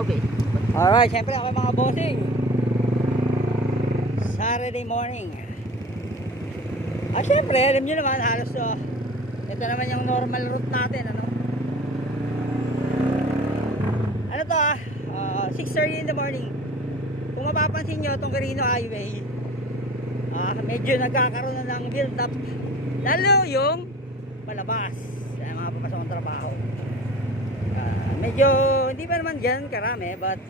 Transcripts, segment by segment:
Okay. Alright, syempre ako mga bossing. Saturday morning. Syempre, alam nyo naman, halos ito naman yung normal route natin, ano? Ano to 6:30 in the morning. Kung mapapansin nyo, itong Quirino Highway, medyo nagkakaroon na ng build up. Lalo yung palabas sa mga papasok ng trabaho. Medyo hindi pa naman dyan karami, but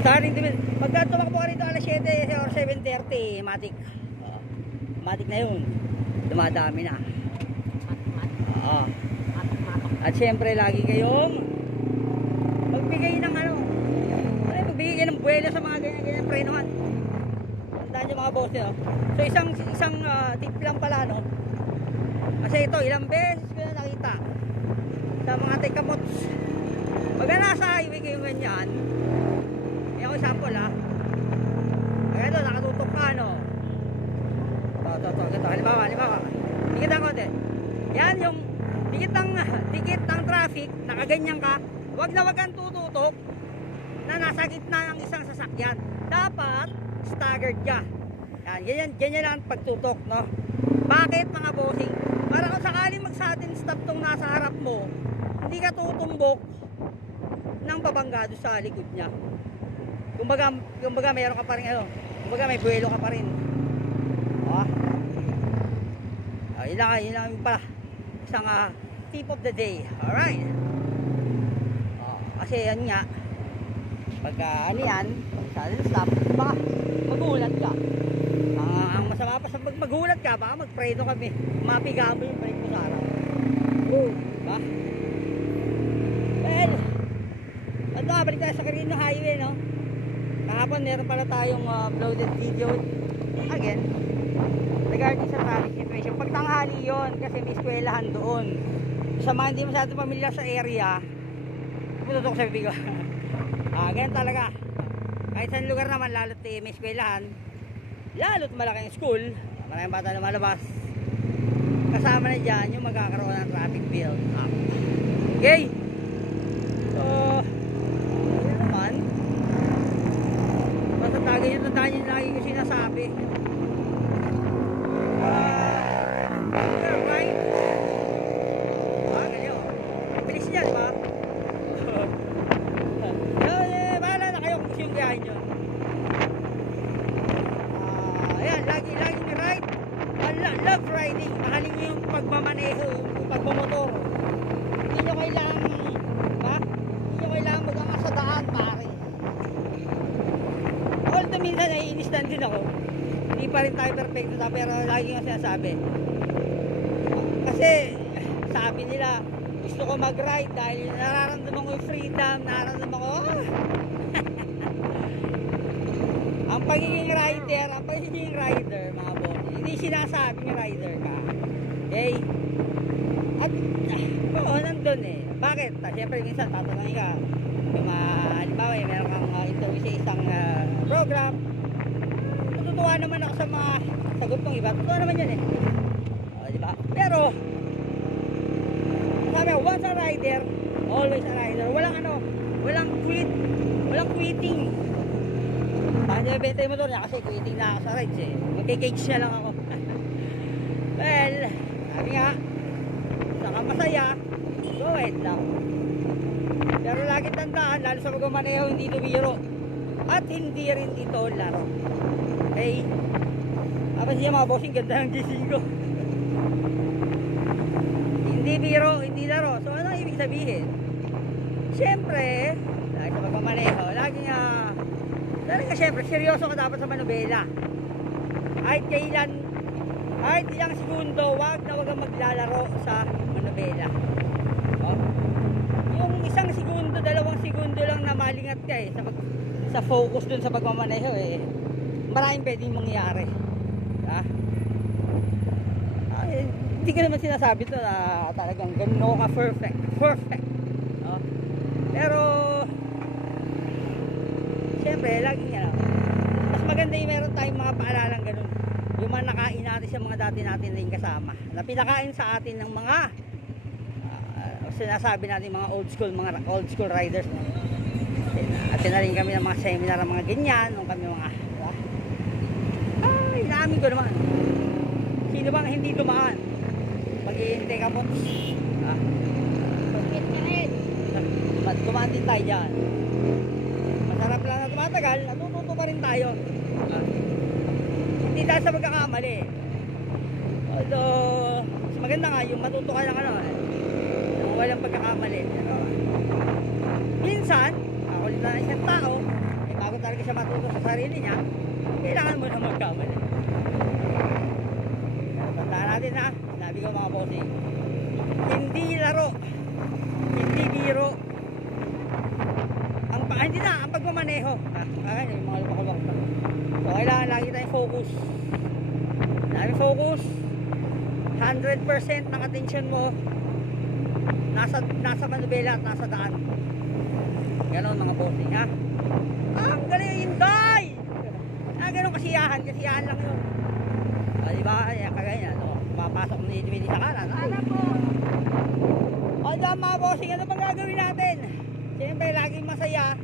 starting to build. Pagka tumakbo ka rito alas 7 or 7:30, matik na yun, dumadami na. At syempre lagi kayong magbigay ng magbigay kayo ng buwelo sa mga ganyan prenohan. Tandaan nyo mga boss nyo. So isang tip lang pala, no? Kasi ito ilang beses ko na nakita sa mga tekamots. Pagka nasa highway kayo ganyan, may ako example kaya ito nakatutok ka, no? Ito halimbawa dikit ang konti. Yan yung dikit ng traffic, nakaganyan ka, wag kang tututok na nasa gitna ng isang sasakyan. Dapat staggered ka. Yan, ganyan lang pagtutok, no? Bakit mga bossing? Para kung sakaling mag-sudden stop tong nasa harap mo, hindi ka tutumbok ng pabanggado sa likod niya. Kumbaga mayroon ka pa rin kumbaga may buwelo ka pa rin. Yun lang pala isang tip of the day. Alright. Kasi yan nga, pagka yan, sudden stop, baka magulat ka. Ang masama pa sa magulat ka, baka magpreno kami, mapiga mo yung brake mo sa harap. Diba? Well, balik tayo sa Quirino Highway, no? Kahapon meron pala tayong uploaded video again regarding sa traffic situation. Pagtanghali yon kasi may eskwelahan doon. Sa mga hindi masyado pamilyar sa area, pututok sa bibig ko. Ganyan talaga. Kahit sa lugar naman, lalo't may eskwelahan, lalo't malaking school, maraming bata na malabas, kasama na dyan yung magkakaroon ng traffic build up. Okay, so yun naman, basta tagay yung tandaan yun lagi ko sinasabi. Right, ganyan bilis niya, diba? Bahala na kayo kung yung gayahin nyo. Ayan, laging ride. Love riding. Mahaling nyo yung pagmamaneho, yung pagmamotor. Hindi nyo kailangan, diba? Hindi nyo kailangan mag-angas sa daan, pare. Although minsan naiinis din ako. Hindi pa rin tayo perfecto, pero lagi nga sinasabi. Kasi sabi nila, gusto ko mag-ride dahil nararamdaman ko yung freedom, nararamdaman ko ang pagiging rider, mga boss, hindi sinasabing rider ka. Okay? At nandun bakit? Siyempre minsan tatanungin ka, halimbawa meron kang interview sa isang program, natutuwa naman ako sa mga sagot ng iba, totoo naman yan diba? Pero sabi, once a rider, always a rider. Walang quitting. Paano yung benta yung motor niya? Kasi quitting na ako sa rides magkikakes na lang ako. Well, sabi nga, saka masaya, go ahead lang. Pero lagi tandaan, lalo sa magmamaneho, hindi ito biro. At hindi rin ito laro. Okay? Tapos siya mga bossing, ganda ng gising ko. Hindi biro, hindi laro. So ano ibig sabihin? Siyempre, lagi sa pagmamaneho, talaga siyempre, seryoso ka dapat sa manubela. Kahit ilang segundo, wag kang maglalaro sa manubela. Yung isang segundo, 2 segundo lang na malingat ka sa focus dun sa pagmamaneho maraming pwedeng mangyari. Hindi ko naman sinasabi ito na talagang gano'n ka perfect. Pero siyempre laging mas maganda yung meron tayong mga paalalang ganun, yung mga nakain natin sa mga dati natin rin kasama na pinakain sa atin ng mga sinasabi natin mga old school riders. Atin na rin kami ng mga seminar, mga ganyan, nung kami mga, diba? Ay, namin ko naman. Sino bang hindi dumaan? Mag-iintay ka po. Ah. Bakit ka rin? Dumaan din tayo dyan. Masarap lang na tumatagal, natututo pa rin tayo. Ah. Hindi dahil sa magkakamali. Although, mas maganda nga yung matuto ka ng ano, yung walang pagkakamali. Pero, minsan, kakulit na isang tao, bago talaga siya matuto sa sarili niya, kailangan mo na magkamali. Tandaan natin ha, sabi ko mga bossing, hindi laro, hindi biro, hindi na, ang pagmamaneho. Kaya yung mga lupakabak pa. So, kailangan lagi tayong focus. Lagi focus. 100% ng attention mo nasa manubela at nasa daan. Ganon mga bossing ha. Ang galing yung Inday! Ganon kasiyahan lang yun. Diba, kagaya yan, mapasok mo ni sa kanan. Para po. O dyan mga bossing, ano bang gagawin natin? Siyempre, laging masaya.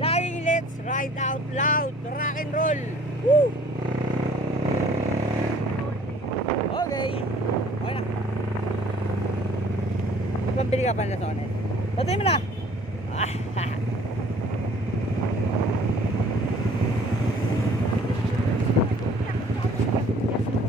Laging let's ride out loud. Rock and roll. Woo! Okay. Okay na. Pambili ka pa na sa ones. Patuloy mo na.